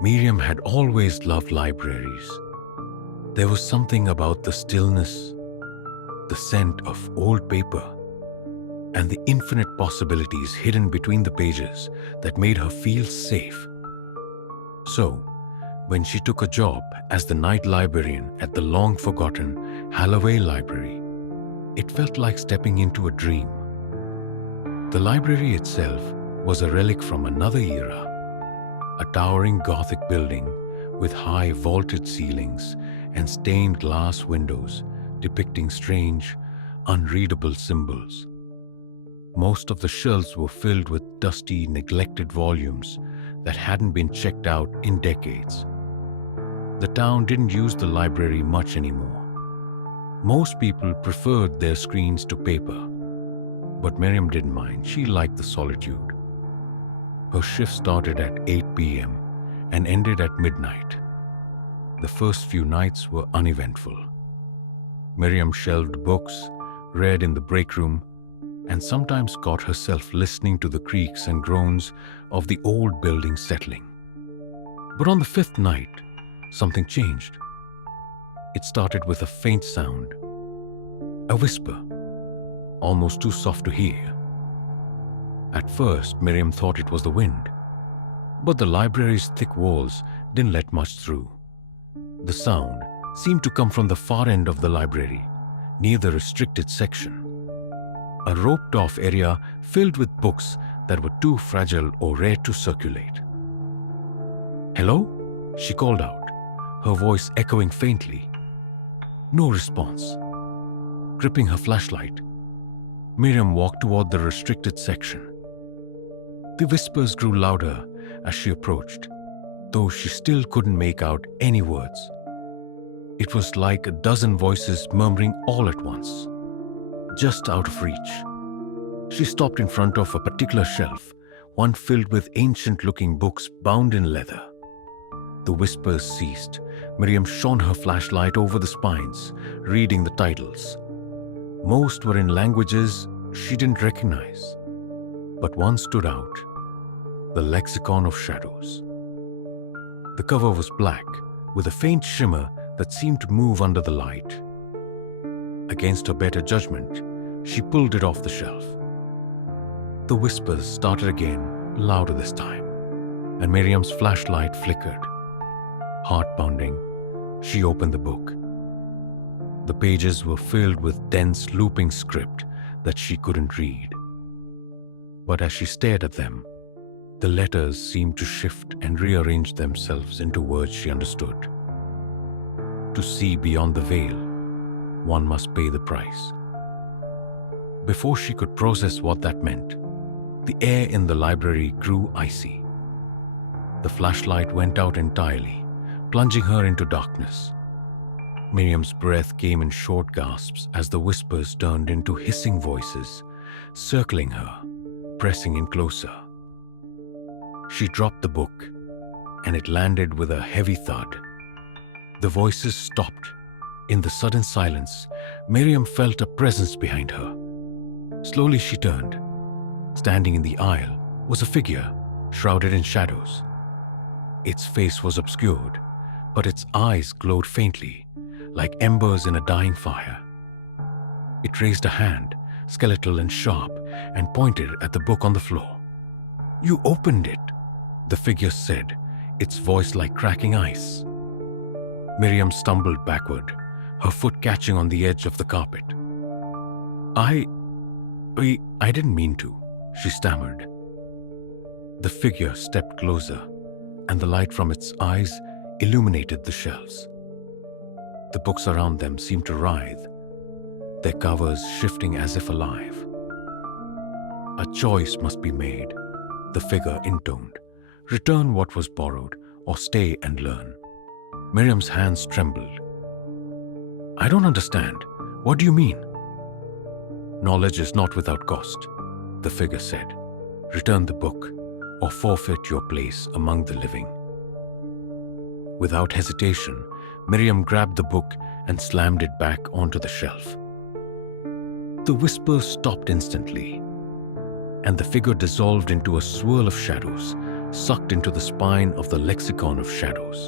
Miriam had always loved libraries. There was something about the stillness, the scent of old paper, and the infinite possibilities hidden between the pages that made her feel safe. So, when she took a job as the night librarian at the long-forgotten Halloway Library, it felt like stepping into a dream. The library itself was a relic from another era, a towering Gothic building with high vaulted ceilings and stained glass windows depicting strange, unreadable symbols. Most of the shelves were filled with dusty, neglected volumes that hadn't been checked out in decades. The town didn't use the library much anymore. Most people preferred their screens to paper, but Miriam didn't mind. She liked the solitude. Her shift started at 8 p.m. and ended at midnight. The first few nights were uneventful. Miriam shelved books, read in the break room, and sometimes caught herself listening to the creaks and groans of the old building settling. But on the fifth night, something changed. It started with a faint sound, a whisper, almost too soft to hear. At first, Miriam thought it was the wind, but the library's thick walls didn't let much through. The sound seemed to come from the far end of the library, near the restricted section, a roped-off area filled with books that were too fragile or rare to circulate. "Hello?" she called out, her voice echoing faintly. No response. Gripping her flashlight, Miriam walked toward the restricted section. The whispers grew louder as she approached, though she still couldn't make out any words. It was like a dozen voices murmuring all at once, just out of reach. She stopped in front of a particular shelf, one filled with ancient-looking books bound in leather. The whispers ceased. Miriam shone her flashlight over the spines, reading the titles. Most were in languages she didn't recognize, but one stood out: the Lexicon of Shadows. The cover was black, with a faint shimmer that seemed to move under the light. Against her better judgment, she pulled it off the shelf. The whispers started again, louder this time, and Miriam's flashlight flickered. Heart pounding, she opened the book. The pages were filled with dense, looping script that she couldn't read. But as she stared at them, the letters seemed to shift and rearrange themselves into words she understood. To see beyond the veil, one must pay the price. Before she could process what that meant, the air in the library grew icy. The flashlight went out entirely, plunging her into darkness. Miriam's breath came in short gasps as the whispers turned into hissing voices, circling her, pressing in closer. She dropped the book, and it landed with a heavy thud. The voices stopped. In the sudden silence, Miriam felt a presence behind her. Slowly she turned. Standing in the aisle was a figure, shrouded in shadows. Its face was obscured, but its eyes glowed faintly, like embers in a dying fire. It raised a hand, skeletal and sharp, and pointed at the book on the floor. "You opened it," the figure said, its voice like cracking ice. Miriam stumbled backward, her foot catching on the edge of the carpet. I didn't mean to," she stammered. The figure stepped closer, and the light from its eyes illuminated the shelves. The books around them seemed to writhe, their covers shifting as if alive. "A choice must be made," the figure intoned. "Return what was borrowed, or stay and learn." Miriam's hands trembled. "I don't understand. What do you mean?" "Knowledge is not without cost," the figure said. "Return the book, or forfeit your place among the living." Without hesitation, Miriam grabbed the book and slammed it back onto the shelf. The whispers stopped instantly, and the figure dissolved into a swirl of shadows, sucked into the spine of the Lexicon of Shadows.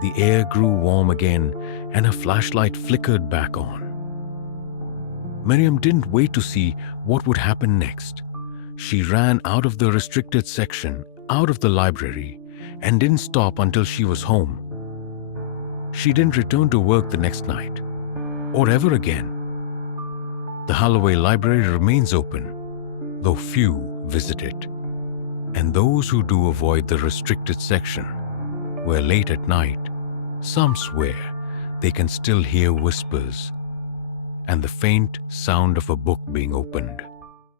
The air grew warm again, and her flashlight flickered back on. Miriam didn't wait to see what would happen next. She ran out of the restricted section, out of the library, and didn't stop until she was home. She didn't return to work the next night, or ever again. The Halloway Library remains open, though few visit it. And those who do avoid the restricted section, where late at night, some swear they can still hear whispers and the faint sound of a book being opened.